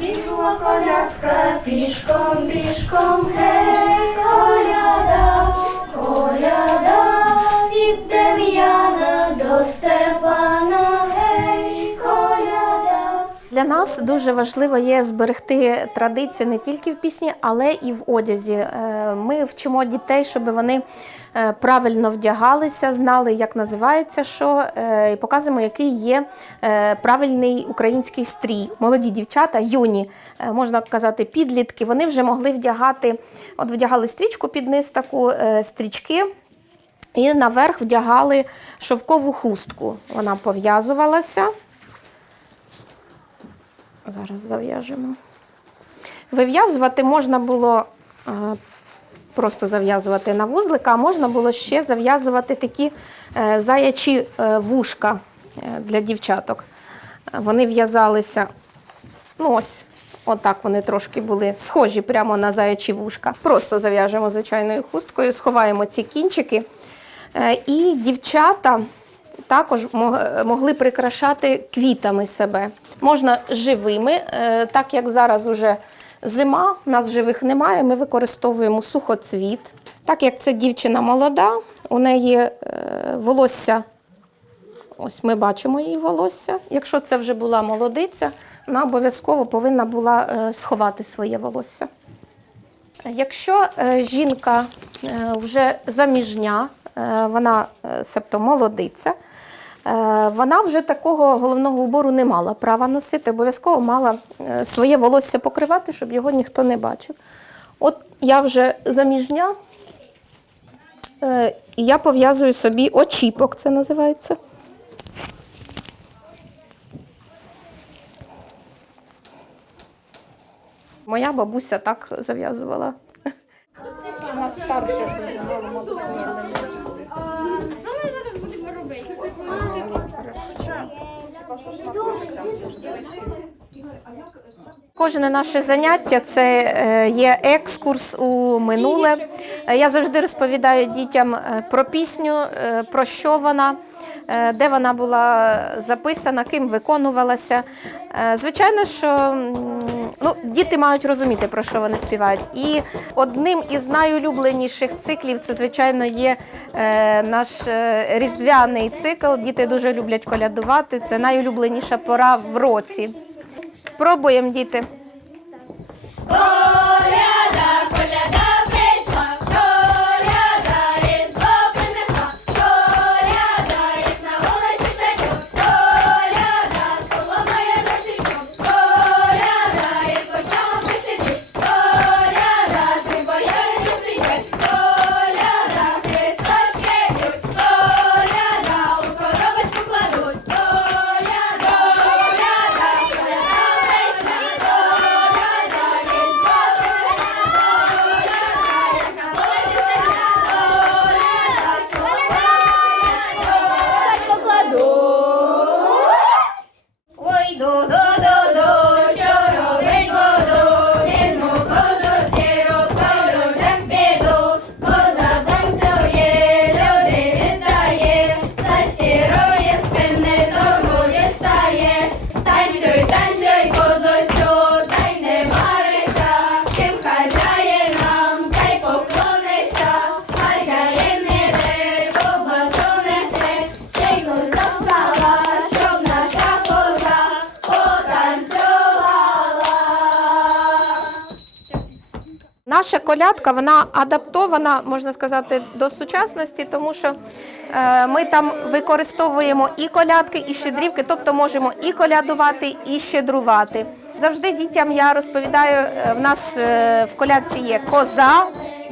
Бігла колядка пішком, пішком, гей, Нас дуже важливо є зберегти традицію не тільки в пісні, але і в одязі. Е, Ми вчимо дітей, щоб вони е, правильно вдягалися, знали, як називається що, е, і показуємо, який є правильний український стрій. Молоді дівчата, юні, можна казати, підлітки, вони вже могли вдягати, от вдягали стрічку під низ таку стрічки. І наверх вдягали шовкову хустку. Вона пов'язувалася. Зараз зав'яжемо. Вив'язувати можна було е, просто зав'язувати на вузлика, а можна було ще зав'язувати такі е, заячі е, вушка для дівчаток. Вони в'язалися, ну ось, отак вони трошки були схожі прямо на заячі вушка. Просто зав'яжемо звичайною хусткою, сховаємо ці кінчики. І дівчата також могли прикрашати квітами себе. Можна живими, е, так як зараз уже зима, нас живих немає, ми використовуємо сухоцвіт. Так як це дівчина молода, у неї е, волосся, ось ми бачимо її волосся. Якщо це вже була молодиця, вона обов'язково повинна була е, сховати своє волосся. Якщо жінка вже заміжня, вона е, себто молодиця, е, вона вже такого головного убору не мала права носити, обов'язково мала е, своє волосся покривати, щоб його ніхто не бачив. От я вже заміжня, е, і я пов'язую собі очіпок, це називається. Моя бабуся так зав'язувала. Кожне наше заняття це е, є екскурс у минуле. Е, Я завжди розповідаю дітям е, про пісню, про що вона, де вона була записана, ким виконувалася. Звичайно, що ну, діти мають розуміти, про що вони співають. І одним із найулюбленіших циклів це, звичайно, є наш різдвяний цикл. Діти дуже люблять колядувати. Це найулюбленіша пора в році. Пробуємо, діти. Колядка вона адаптована, можна сказати, до сучасності, тому що е, ми там використовуємо і колядки, і щедрівки, тобто можемо і колядувати, і щедрувати. Завжди дітям я розповідаю, е, в нас е, в колядці є коза,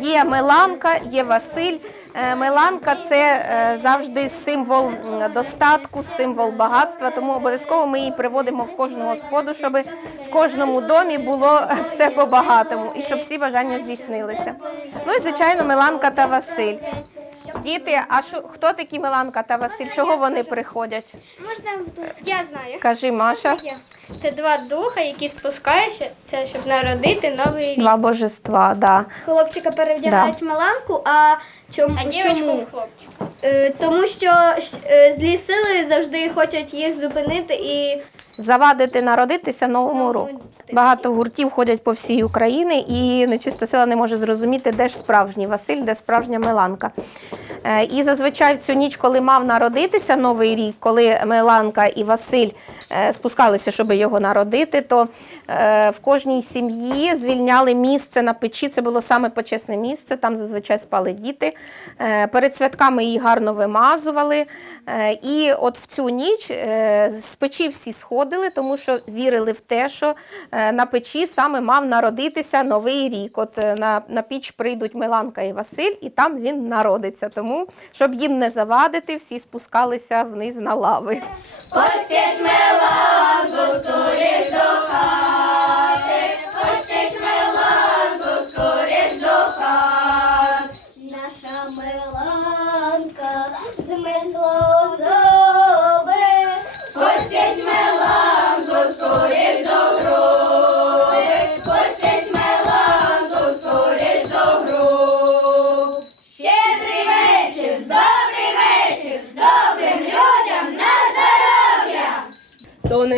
є Меланка, є Василь. Е, Меланка це е, завжди символ достатку, символ багатства, тому обов'язково ми її приводимо в кожну господу, щоб в кожному домі було все по-багатому і щоб всі бажання здійснилися. Ну і звичайно, Меланка та Василь. Діти, а що хто такі Меланка та Василь? Чого вони приходять? Можна я знаю. Кажи, Маша. Це два духа, які спускаються, це щоб народити новий рік. Два божества, да. Хлопчика перевдягають маланку, а чому? А дівчинку чому? в хлопчика. Е, тому що е, злі сили завжди хочуть їх зупинити і Завадити народитися новому року. Багато гуртів ходять по всій Україні, і нечиста сила не може зрозуміти, де ж справжній Василь, де справжня Миланка. Е, І зазвичай в цю ніч, коли мав народитися новий рік, коли Миланка і Василь е, спускалися, щоб його народити, то е, в кожній сім'ї звільняли місце на печі. Це було саме почесне місце. Там зазвичай спали діти. Перед святками її гарно вимазували. І от в цю ніч з печі всі сходили, тому що вірили в те, що е, на печі саме мав народитися новий рік. От е, на, на піч прийдуть Миланка і Василь, і там він народиться. Тому, щоб їм не завадити, всі спускалися вниз на лави. Постять Миланку, скоріш до хати, постять Меланку, То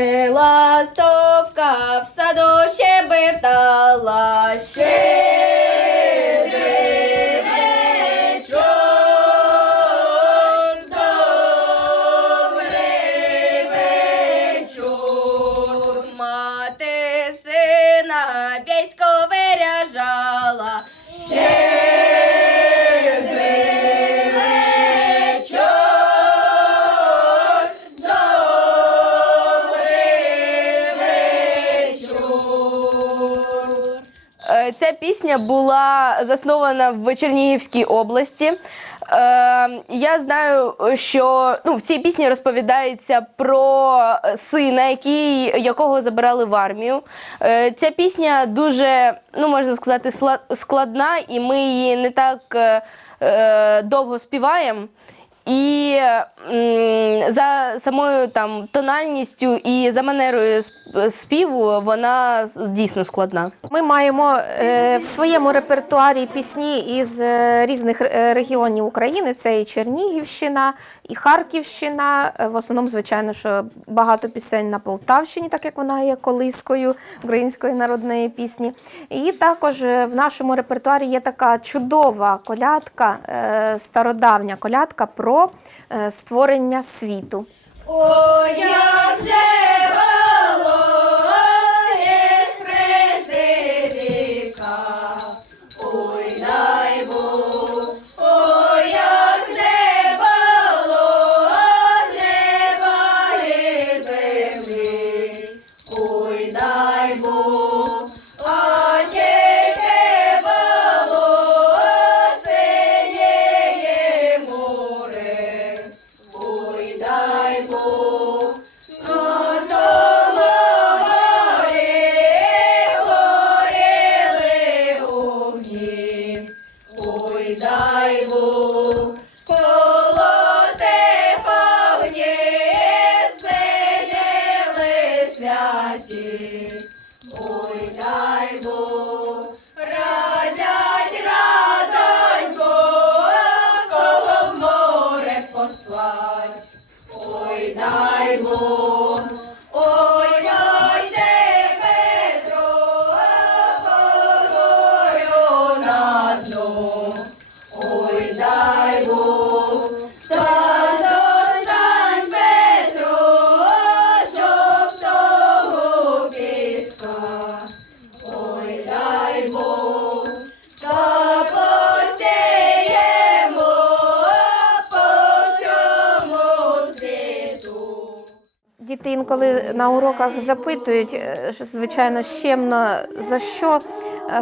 Ця пісня була заснована в Чернігівській області. Е, я знаю, що ну, в цій пісні розповідається про сина, який, якого забирали в армію. Е, ця пісня дуже, ну можна сказати, складна, і ми її не так е, довго співаємо. І м, за самою там тональністю і за манерою співу вона дійсно складна. Ми маємо е, в своєму репертуарі пісні із е, різних е, регіонів України. Це і Чернігівщина, і Харківщина. Е, В основному, звичайно, що багато пісень на Полтавщині, так як вона є колискою української народної пісні. І також в нашому репертуарі є така чудова колядка, е, стародавня колядка про е, створення світу. О, як же волоє Ой, дай Бог, ой, Інколи на уроках запитують, е, звичайно, щемно, за що е,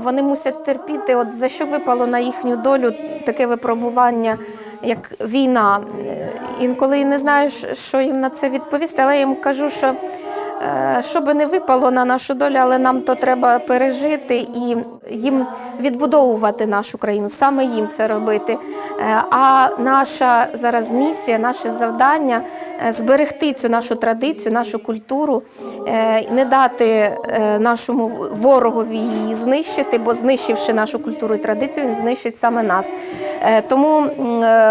вони мусять терпіти, от за що випало на їхню долю таке випробування, як війна. Е, Інколи не знаєш, що їм на це відповісти, але я їм кажу, що що би не випало на нашу долю, але нам то треба пережити. І їм відбудовувати нашу країну, саме їм це робити. Е, А наша зараз місія, наше завдання е, зберегти цю нашу традицію, нашу культуру, е, не дати нашому ворогові її знищити, бо знищивши нашу культуру і традицію, він знищить саме нас. Тому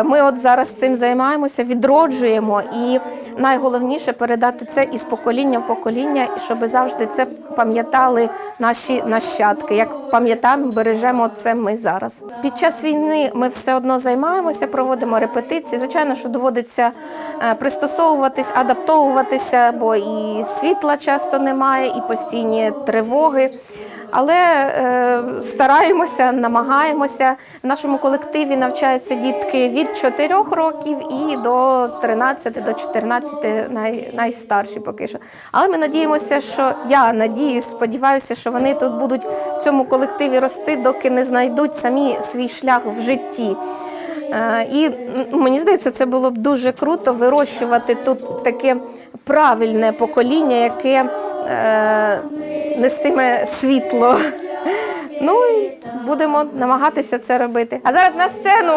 ми от зараз цим займаємося, відроджуємо і найголовніше передати це із покоління в покоління, щоб завжди це пам'ятали наші нащадки. Як пам'ятаємо, бережемо це ми зараз. Під час війни ми все одно займаємося, проводимо репетиції. Звичайно, що доводиться е, пристосовуватись, адаптовуватися, бо і світла часто немає, і постійні тривоги. Але е, стараємося, намагаємося. В нашому колективі навчаються дітки від 4 років і до 13, до 14, най, найстарші поки що. Але ми надіємося, що я надіюсь, сподіваюся, що вони тут будуть в цьому колективі рости, доки не знайдуть самі свій шлях в житті. Е, І мені здається, це було б дуже круто вирощувати тут таке правильне покоління, яке е, нестиме світло. Ну і будемо намагатися це робити. А зараз на сцену.